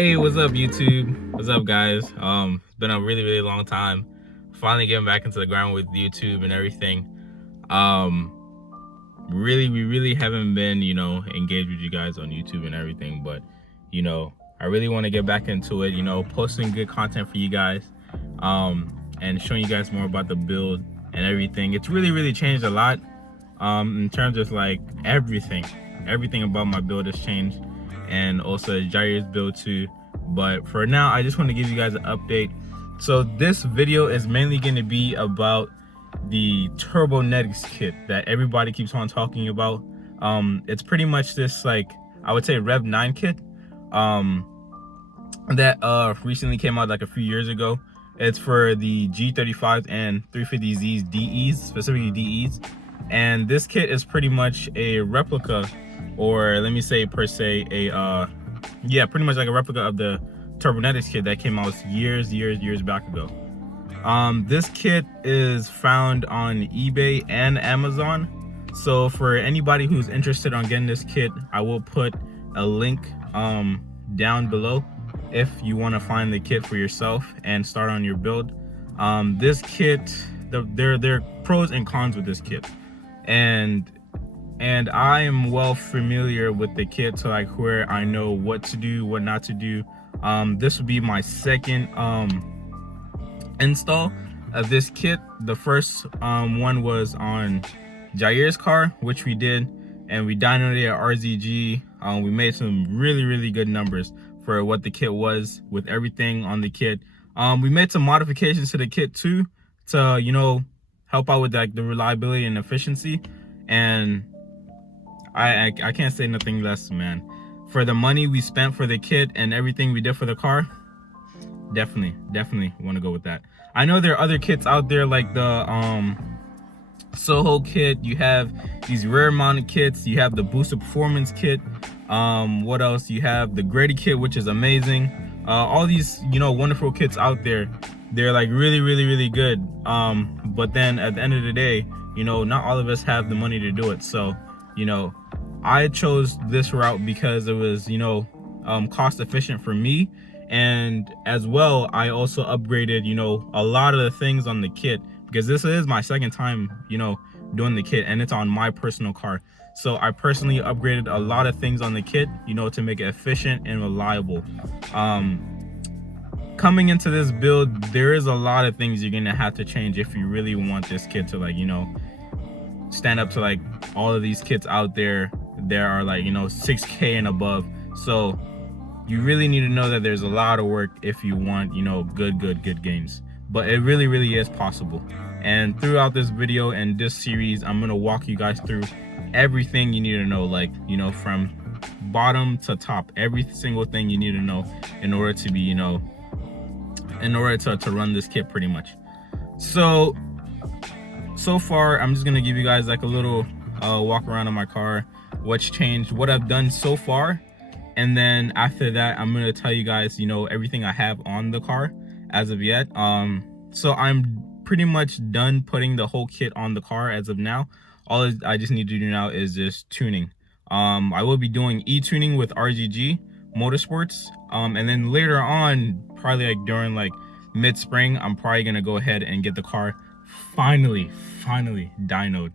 Hey, what's up YouTube? What's up guys? It's been a really long time. Finally getting back into the ground with YouTube and everything. We really haven't been, engaged with you guys on YouTube and everything, but I really want to get back into it, posting good content for you guys, and showing you guys more about the build and everything. It's really changed a lot, in terms of like everything about my build has changed, and also Jair's build too. But for now, I just want to give you guys an update. So this video is mainly going to be about the Turbonetics kit that everybody keeps on talking about. It's pretty much this, like, I would say Rev9 kit that recently came out like a few years ago. It's for the G35s and 350Zs DEs, specifically DEs. And this kit is pretty much a replica, or let me say per se yeah, pretty much like a replica of the Turbonetics kit that came out years back ago. This kit is found on eBay and Amazon, so for anybody who's interested on getting this kit, I will put a link down below if you want to find the kit for yourself and start on your build. This kit, there are pros and cons with this kit, and I am well familiar with the kit to like where I know what to do, what not to do. This would be my second install of this kit. The first one was on Jair's car, which we did, and we dynoed it at RZG. We made some really good numbers for what the kit was with everything on the kit. We made some modifications to the kit too to help out with like the reliability and efficiency, and I can't say nothing less, man. For the money we spent for the kit and everything we did for the car, definitely want to go with that. I know there are other kits out there like the Soho kit. You have these rear mounted kits. You have the boosted performance kit. What else? You have the Grady kit, which is amazing. All these wonderful kits out there. They're like really good. But then at the end of the day, not all of us have the money to do it. So I chose this route because it was cost efficient for me, and as well I also upgraded a lot of the things on the kit, because this is my second time doing the kit, and it's on my personal car. So I personally upgraded a lot of things on the kit to make it efficient and reliable. Coming into this build, there is a lot of things you're gonna have to change if you really want this kit to like stand up to like all of these kits out there. There are like 6K and above, so you really need to know that there's a lot of work if you want good games. But it really is possible, and throughout this video and this series, I'm gonna walk you guys through everything you need to know, like from bottom to top, every single thing you need to know in order to be in order to run this kit pretty much. So far I'm just gonna give you guys like a little walk around on my car, what's changed, what I've done so far, and then after that I'm gonna tell you guys everything I have on the car as of yet. So I'm pretty much done putting the whole kit on the car as of now. All I just need to do now is just tuning. I will be doing e-tuning with RGG Motorsports, and then later on, probably like during like mid-spring, I'm probably gonna go ahead and get the car finally dynoed.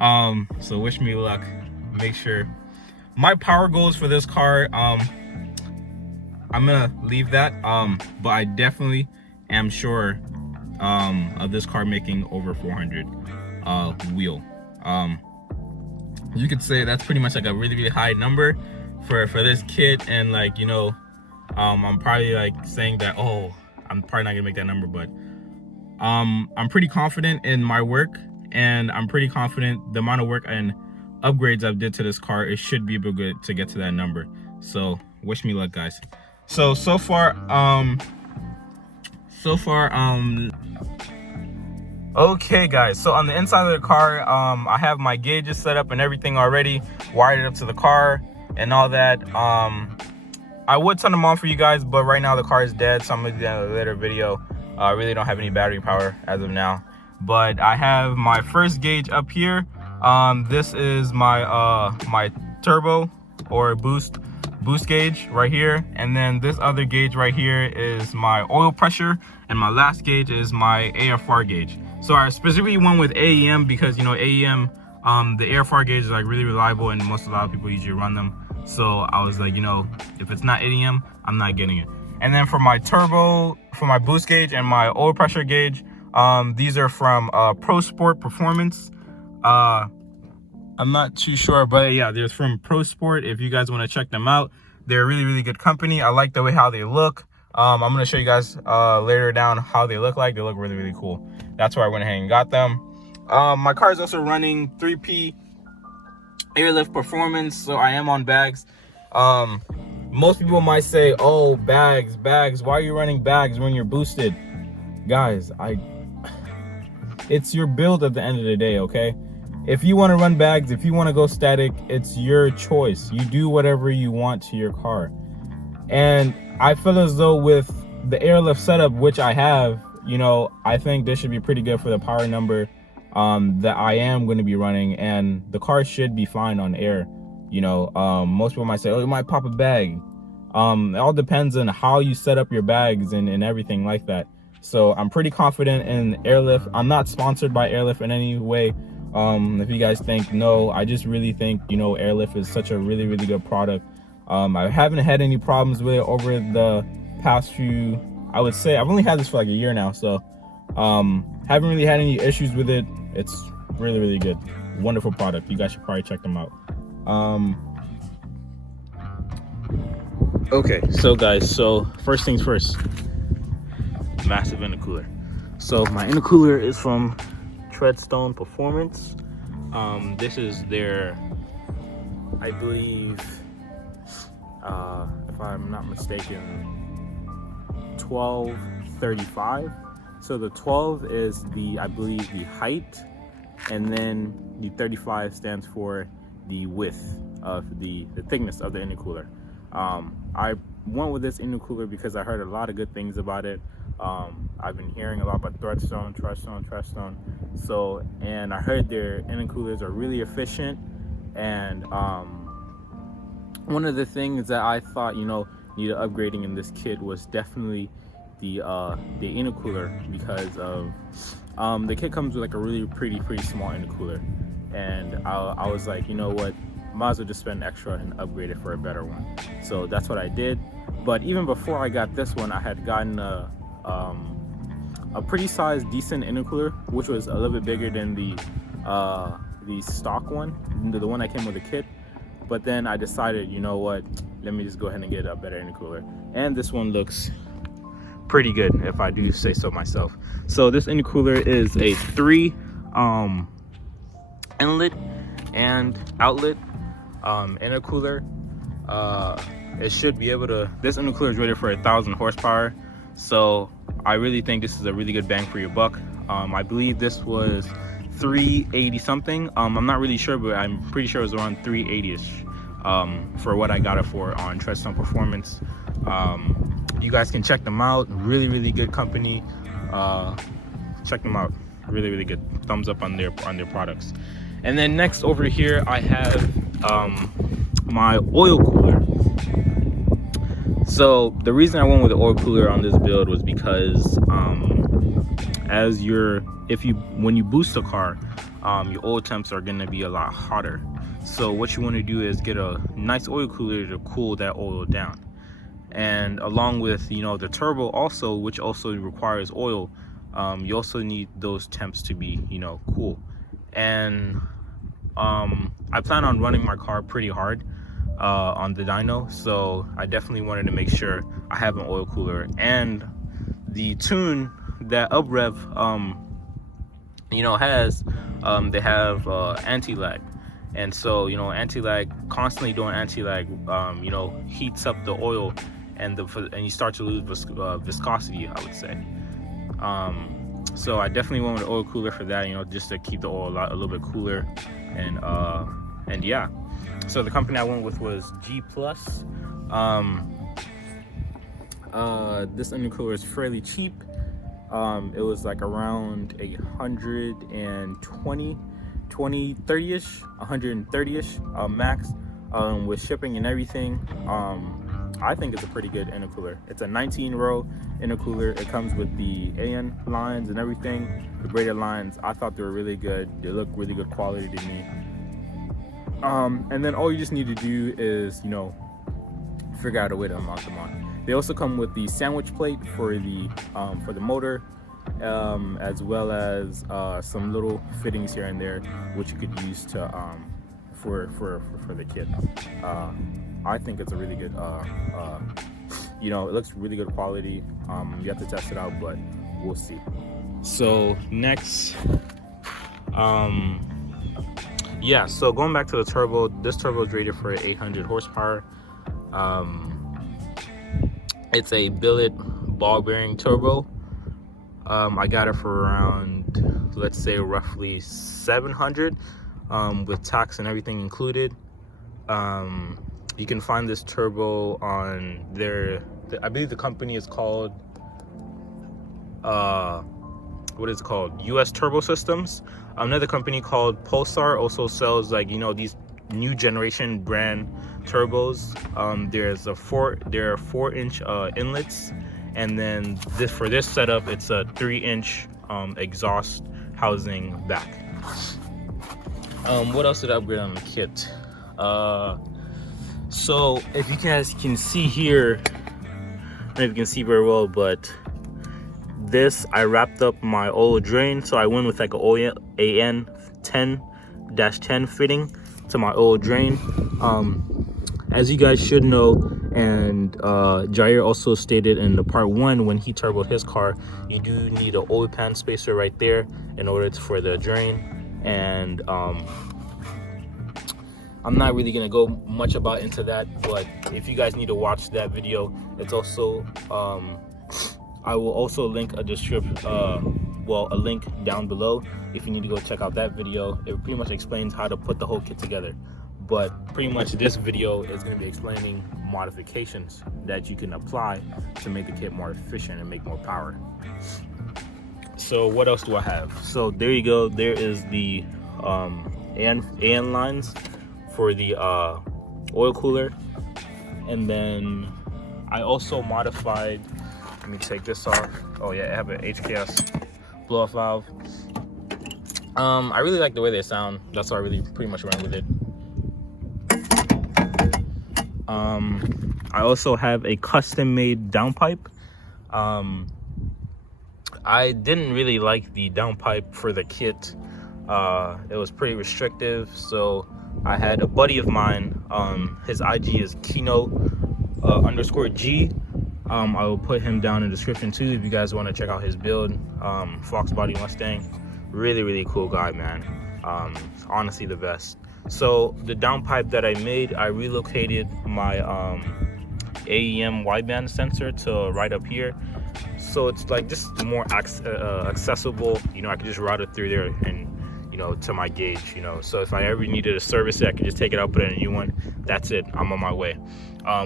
So wish me luck. Make sure my power goals for this car, I'm gonna leave that, but I definitely am sure of this car making over 400 wheel. You could say that's pretty much like a really high number for this kit, and like, you know, I'm probably like saying that, oh, I'm probably not gonna make that number, but I'm pretty confident in my work, and I'm pretty confident the amount of work and upgrades I've did to this car, it should be able to get to that number. So wish me luck, guys. So far okay guys, so on the inside of the car, I have my gauges set up and everything already, wired it up to the car and all that. I would turn them on for you guys, but right now the car is dead, so I'm gonna do that in a later video. I really don't have any battery power as of now, but I have my first gauge up here. This is my my turbo or boost gauge right here, and then this other gauge right here is my oil pressure, and my last gauge is my AFR gauge. So I specifically went with AEM because, you know, AEM, the AFR gauge is like really reliable, and a lot of people usually run them. So I was like, you know, if it's not AEM, I'm not getting it. And then for my turbo, for my boost gauge and my oil pressure gauge, these are from Pro Sport Performance. I'm not too sure, but yeah, they're from Pro Sport. If you guys want to check them out, they're a really good company. I like the way how they look. I'm going to show you guys later down how they look like. They look really cool. That's why I went ahead and got them. My car is also running 3P airlift performance, so I am on bags. Most people might say, oh, bags, why are you running bags when you're boosted? Guys, it's your build at the end of the day, okay? If you want to run bags, if you want to go static, it's your choice. You do whatever you want to your car. And I feel as though with the airlift setup, which I have, you know, I think this should be pretty good for the power number that I am going to be running, and the car should be fine on air. You know, most people might say, oh, you might pop a bag. It all depends on how you set up your bags and everything like that. So I'm pretty confident in airlift. I'm not sponsored by airlift in any way. If you guys think, no, I just really think, you know, airlift is such a really good product. I haven't had any problems with it over the past few, I would say. I've only had this for like a year now, so haven't really had any issues with it. It's really good, wonderful product. You guys should probably check them out. Okay, so guys, so first things first, massive intercooler. So my intercooler is from Treadstone Performance. This is their, I believe, if I'm not mistaken, 1235. So the 12 is the, I believe, the height, and then the 35 stands for the width of the thickness of the intercooler. I went with this intercooler because I heard a lot of good things about it. I've been hearing a lot about Treadstone. So, and I heard their intercoolers are really efficient. And one of the things that I thought, you know, needed upgrading in this kit was definitely the intercooler, because of the kit comes with like a really pretty small intercooler, and I was like, you know what, might as well just spend extra and upgrade it for a better one. So that's what I did. But even before I got this one, I had gotten a pretty sized decent intercooler, which was a little bit bigger than the stock one, the one that came with the kit. But then I decided, you know what, let me just go ahead and get a better intercooler, and this one looks pretty good, if I do say so myself. So this intercooler is a 3 inlet and outlet intercooler. It should be able to, this intercooler is rated for 1,000 horsepower, so I really think this is a really good bang for your buck. I believe this was 380 something. I'm not really sure, but I'm pretty sure it was around 380ish for what I got it for on Treadstone Performance. You guys can check them out. Really good company. Check them out. Really good. Thumbs up on their products. And then next over here I have my oil cooler. So the reason I went with the oil cooler on this build was because when you boost a car, your oil temps are going to be a lot hotter. So what you want to do is get a nice oil cooler to cool that oil down. And along with, you know, the turbo also, which also requires oil, you also need those temps to be, you know, cool. And I plan on running my car pretty hard on the dyno, so I definitely wanted to make sure I have an oil cooler. And the tune that Uprev you know has, they have anti-lag, and so, you know, anti-lag, constantly doing anti-lag, you know, heats up the oil, and you start to lose viscosity, I would say. So I definitely went with an oil cooler for that, you know, just to keep the oil a little bit cooler. And yeah, so the company I went with was GPlus. This intercooler is fairly cheap. It was like around 130-ish max, with shipping and everything. I think it's a pretty good intercooler. It's a 19-row intercooler. It comes with the AN lines and everything, the braided lines. I thought they were really good. They look really good quality to me. And then all you just need to do is, you know, figure out a way to unlock them on. They also come with the sandwich plate for the motor, as well as some little fittings here and there, which you could use to for the kit. I think it's a really good, you know, it looks really good quality. You have to test it out, but we'll see. So next, yeah, so going back to the turbo, this turbo is rated for 800 horsepower. It's a billet ball bearing turbo. I got it for around, let's say, roughly 700, with tax and everything included. You can find this turbo on I believe the company is called, what is it called? US Turbo Systems. Another company called Pulsar also sells, like, you know, these new generation brand turbos. There are 4-inch inlets, and then for this setup, it's a 3-inch exhaust housing back. What else did I upgrade on the kit? So if you guys can see here, I don't know if you can see very well, but this, I wrapped up my oil drain. So I went with like an AN 10-10 fitting to my oil drain. As you guys should know, and Jair also stated in the part 1 when he turboed his car, you do need an oil pan spacer right there in order for the drain. And I'm not really gonna go much into that, but if you guys need to watch that video, it's also I will also link a link down below if you need to go check out that video. It pretty much explains how to put the whole kit together, but pretty much this video is going to be explaining modifications that you can apply to make the kit more efficient and make more power. So what else do I have? So there you go. There is the AN lines for the oil cooler, and then I also modified, let me take this off. Oh yeah, I have an HKS blow off valve. I really like the way they sound. That's why I really pretty much ran with it. I also have a custom made downpipe. I didn't really like the downpipe for the kit. It was pretty restrictive, so I had a buddy of mine, his IG is Kino_G. I will put him down in the description too if you guys want to check out his build. Fox Body Mustang, really cool guy, man. Honestly the best. So the downpipe that I made, I relocated my AEM wideband sensor to right up here, so it's like just more accessible. You know, I can just route it through there and, you know, to my gauge, you know. So if I ever needed to service it, I could just take it out, put in a new one. That's it, I'm on my way.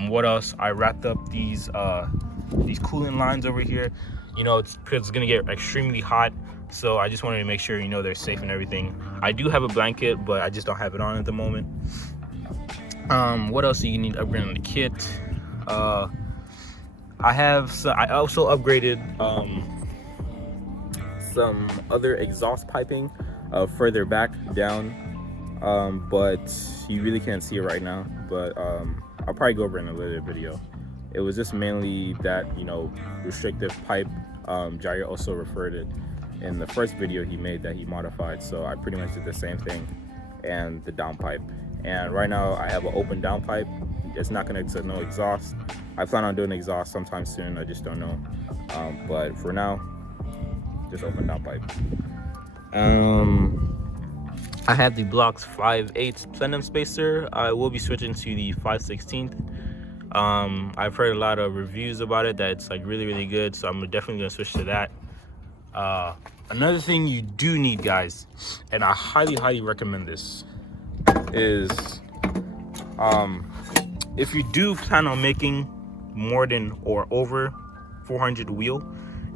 What else? I wrapped up these cooling lines over here. You know, it's gonna get extremely hot, so I just wanted to make sure, you know, they're safe and everything. I do have a blanket, but I just don't have it on at the moment. What else do you need to upgrade on the kit? I also upgraded some other exhaust piping. further back down, but you really can't see it right now, but I'll probably go over it in a later video. It was just mainly that, you know, restrictive pipe. Jair also referred it in the first video he made that he modified, so I pretty much did the same thing, and the downpipe. And right now I have an open downpipe. It's not connected to no exhaust. I plan on doing exhaust sometime soon, I just don't know. But for now, just open downpipe. I have the Blox 5/8 plenum spacer. I will be switching to the 5/16. I've heard a lot of reviews about it that it's like really good, so I'm definitely gonna switch to that. Another thing you do need, guys, and I highly recommend this, is if you do plan on making more than or over 400 wheel,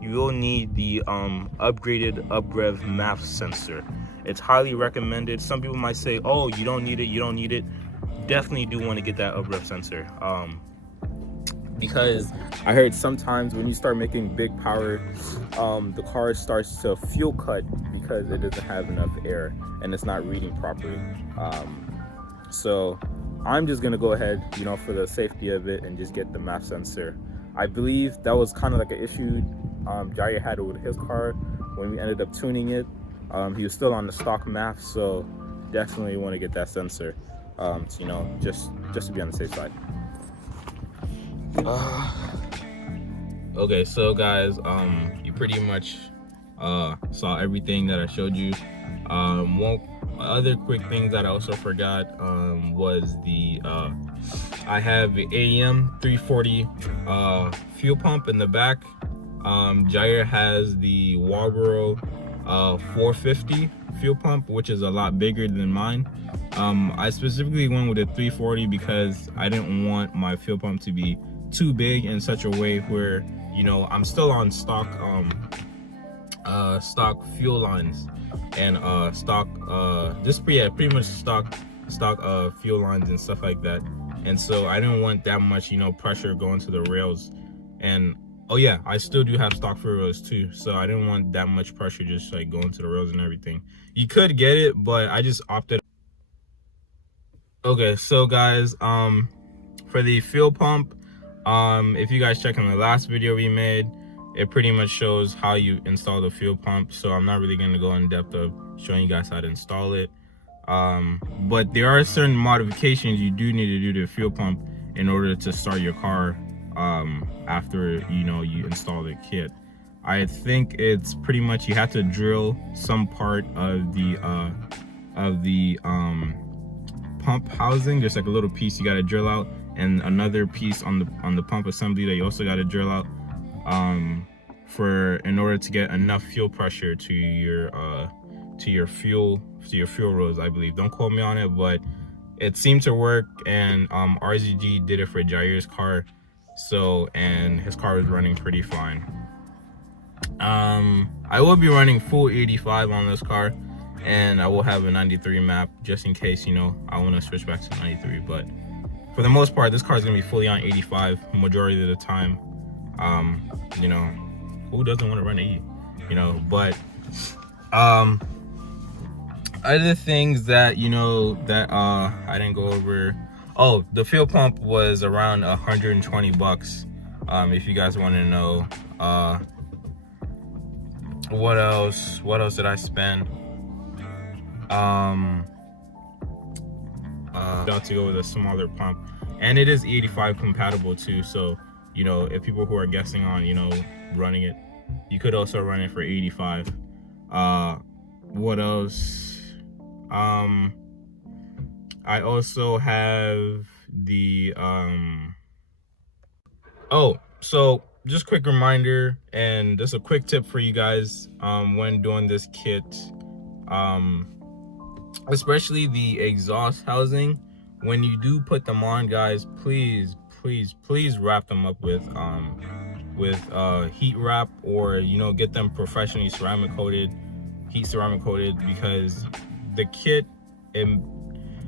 you will need the upgraded Uprev MAF sensor. It's highly recommended. Some people might say, oh, you don't need it. Definitely do want to get that Uprev sensor, because I heard sometimes when you start making big power, the car starts to fuel cut because it doesn't have enough air and it's not reading properly. So I'm just gonna go ahead, you know, for the safety of it, and just get the MAF sensor. I believe that was kind of like an issue Jair had with his car when we ended up tuning it. He was still on the stock MAF, so definitely want to get that sensor, you know, just to be on the safe side. Okay, so guys, you pretty much saw everything that I showed you. One other quick things that I also forgot was the I have the AEM 340 fuel pump in the back. Jair has the Walboro 450 fuel pump, which is a lot bigger than mine. I specifically went with a 340 because I didn't want my fuel pump to be too big in such a way where, you know, I'm still on stock stock fuel lines and pretty much stock fuel lines and stuff like that. And so I didn't want that much, you know, pressure going to the rails. And oh yeah, I still do have stock fuel rails too, so I didn't want that much pressure just like going to the rails and everything. You could get it, but I just opted. Okay, so guys, for the fuel pump, if you guys check on the last video we made, it pretty much shows how you install the fuel pump, so I'm not really going to go in depth of showing you guys how to install it. But there are certain modifications you do need to do to the fuel pump in order to start your car after, you know, you install the kit. I think it's pretty much you have to drill some part of the pump housing. There's like a little piece you got to drill out, and another piece on the pump assembly that you also got to drill out in order to get enough fuel pressure to your fuel rows, I believe. Don't quote me on it, but it seemed to work. And RZG did it for Jair's car, so, and his car was running pretty fine. I will be running full 85 on this car, and I will have a 93 map just in case, you know, I want to switch back to 93. But for the most part, this car is gonna be fully on 85 majority of the time. You know, who doesn't want to run 80, you know? But other things that, you know, that I didn't go over. Oh, the fuel pump was around 120 bucks. If you guys want to know. What else did I spend? About to go with a smaller pump, and it is 85 compatible too, so, you know, if people who are guessing on, you know, running it, you could also run it for 85. What else? I also have the oh, so just quick reminder, and just a quick tip for you guys when doing this kit, especially the exhaust housing, when you do put them on, guys, please wrap them up with heat wrap, or, you know, get them professionally ceramic coated, heat ceramic coated, because the kit,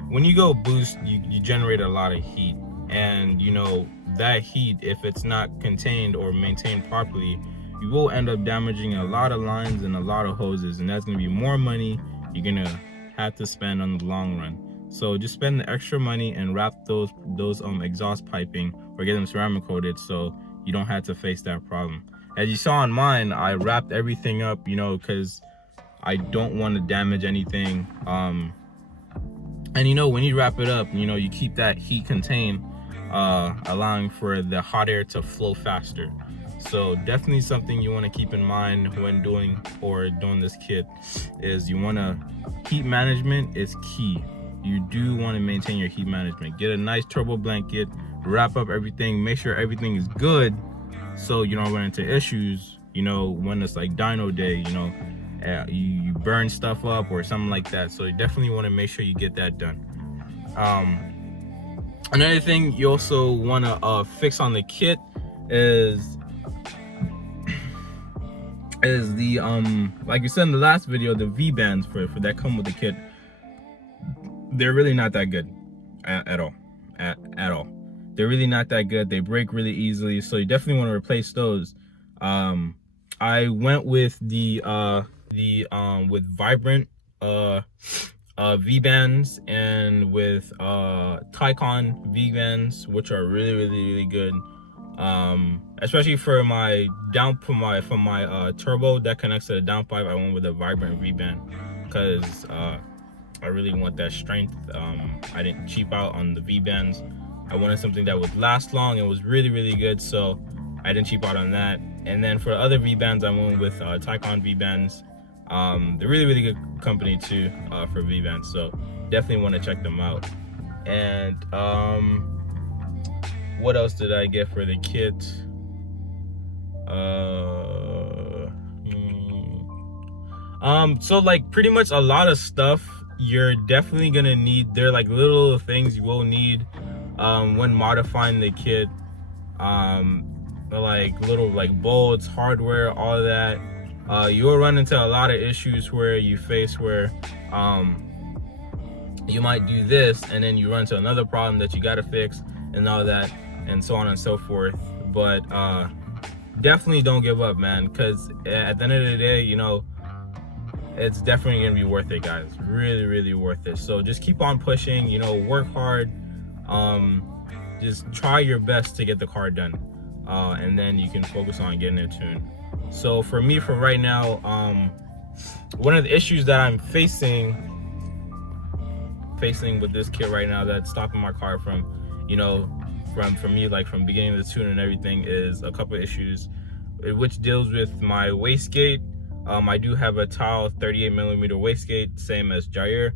when you go boost, you generate a lot of heat, and, you know, that heat, if it's not contained or maintained properly, you will end up damaging a lot of lines and a lot of hoses, and that's going to be more money you're gonna have to spend on the long run. So just spend the extra money and wrap those exhaust piping or get them ceramic coated so you don't have to face that problem. As you saw on mine, I wrapped everything up, you know, because I don't want to damage anything. And you know, when you wrap it up, you know, you keep that heat contained, allowing for the hot air to flow faster. So definitely something you want to keep in mind when doing this kit is you want to, heat management is key. You do want to maintain your heat management. Get a nice turbo blanket, wrap up everything, make sure everything is good so you don't run into issues, you know, when it's like dyno day, you know, you burn stuff up or something like that. So you definitely want to make sure you get that done. Another thing you also want to fix on the kit is the like you said in the last video, the Vbands for that come with the kit. They're really not that good at all. They're really not that good. They break really easily, so you definitely want to replace those. I went with with Vibrant Vbands and with Taycan Vbands, which are really good. Especially for my turbo that connects to the downpipe, I went with a Vibrant Vband because I really want that strength. I didn't cheap out on the Vbands. I wanted something that would last long and was really good, so I didn't cheap out on that. And then for the other Vbands, I went with Taycan Vbands. They're really good company too for Vbands, so definitely want to check them out. And what else did I get for the kit? So like pretty much a lot of stuff you're definitely gonna need. They're like little things you will need when modifying the kit. Like little like bolts, hardware, all of that. You will run into a lot of issues where you face where you might do this and then you run into another problem that you got to fix and all that, and so on and so forth. But definitely don't give up, man, because at the end of the day, you know, it's definitely gonna be worth it, guys. Really worth it. So just keep on pushing, you know, work hard, just try your best to get the car done, and then you can focus on getting it tuned. So for me, for right now, one of the issues that I'm facing with this kit right now that's stopping my car from, you know, from me, like from beginning of the tune and everything, is a couple of issues, which deals with my wastegate. I do have a Tile 38mm wastegate, same as Jair.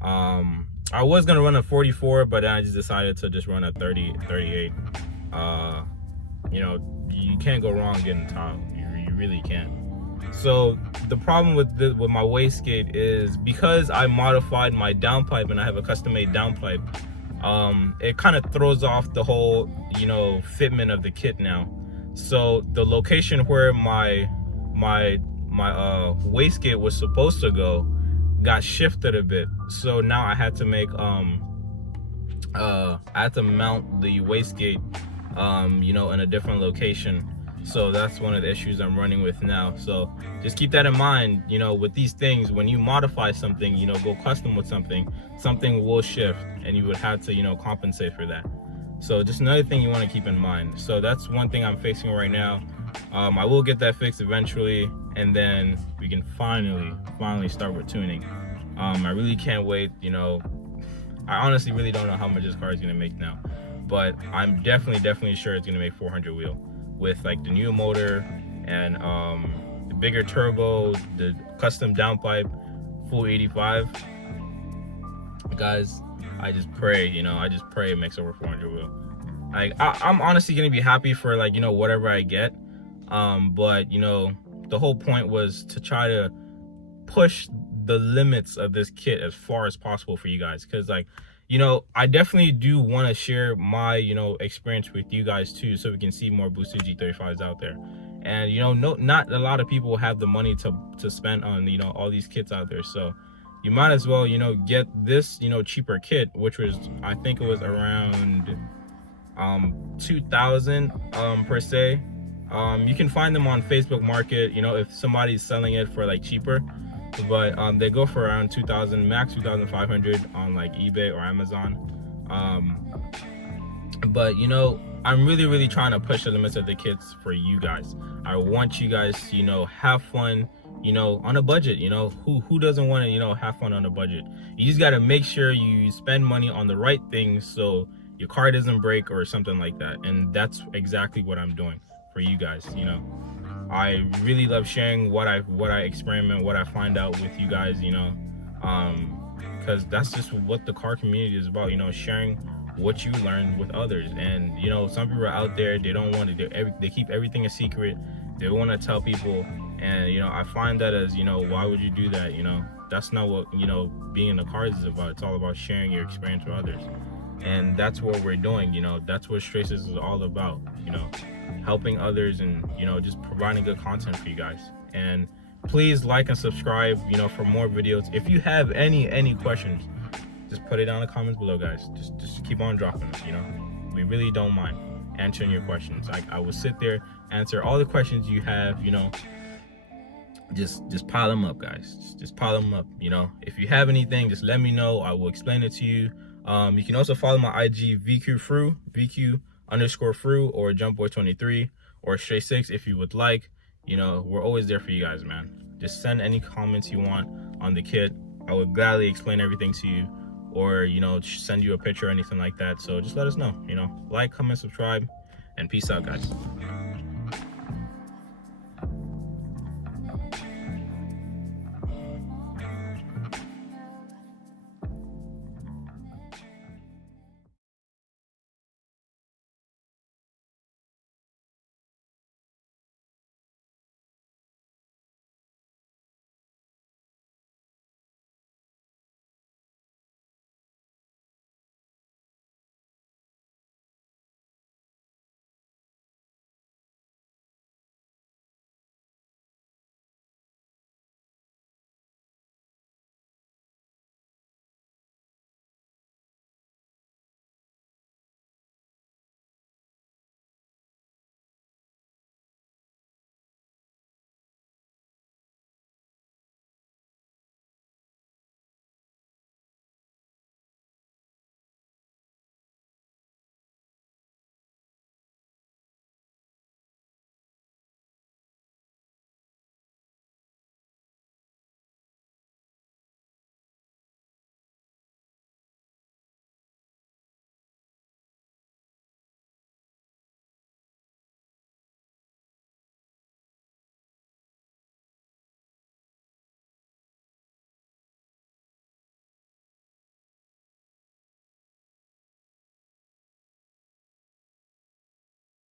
I was gonna run a 44, but then I just decided to just run a 38. You know, you can't go wrong getting Tile. You really can't. So the problem with my wastegate is because I modified my downpipe and I have a custom-made downpipe, it kind of throws off the whole, you know, fitment of the kit now. So the location where my wastegate was supposed to go got shifted a bit. So now I had to make I had to mount the wastegate you know, in a different location. So that's one of the issues I'm running with now. So just keep that in mind, you know, with these things. When you modify something, you know, go custom with something will shift and you would have to, you know, compensate for that. So just another thing you want to keep in mind. So that's one thing I'm facing right now. I will get that fixed eventually, and then we can finally start with tuning. I really can't wait. You know, I honestly really don't know how much this car is gonna make now, but I'm definitely sure it's gonna make 400 wheel with like the new motor and the bigger turbo, the custom downpipe, full 85. Guys, I just pray, you know, it makes over 400 wheel. Like I'm honestly gonna be happy for, like, you know, whatever I get. But you know, the whole point was to try to push the limits of this kit as far as possible for you guys, because, like, you know, I definitely do want to share my, you know, experience with you guys too, so we can see more boosted G35s out there. And you know, not a lot of people have the money to spend on, you know, all these kits out there. So you might as well, you know, get this, you know, cheaper kit, which was, I think it was around 2,000 per se. You can find them on Facebook Market, you know, if somebody's selling it for like cheaper. but they go for around 2,000, max 2,500 on like eBay or Amazon. But you know, I'm really trying to push the limits of the kits for you guys. I want you guys to, you know, have fun, you know, on a budget. You know, who doesn't want to, you know, have fun on a budget? You just got to make sure you spend money on the right things so your car doesn't break or something like that. And that's exactly what I'm doing for you guys. You know, I really love sharing what I experiment, what I find out with you guys, you know, because that's just what the car community is about, you know, sharing what you learn with others. And you know, some people are out there, they don't want to, they keep everything a secret, they want to tell people. And you know, I find that as, you know, why would you do that? You know, that's not what, you know, being in the cars is about. It's all about sharing your experience with others, and that's what we're doing. You know, that's what Stray Sis is all about, you know, helping others and, you know, just providing good content for you guys. And please like and subscribe, you know, for more videos. If you have any questions, just put it down in the comments below, guys. Just keep on dropping them, you know. We really don't mind answering your questions. I will sit there, answer all the questions you have, you know. Just pile them up, guys. Just pile them up, you know. If you have anything, just let me know. I will explain it to you. You can also follow my IG VQ_Fru or JumpBoy23 or Stray6 if you would like. You know, we're always there for you guys, man. Just send any comments you want on the kit. I would gladly explain everything to you, or, you know, send you a picture or anything like that. So just let us know, you know. Like, comment, subscribe, and peace out, guys.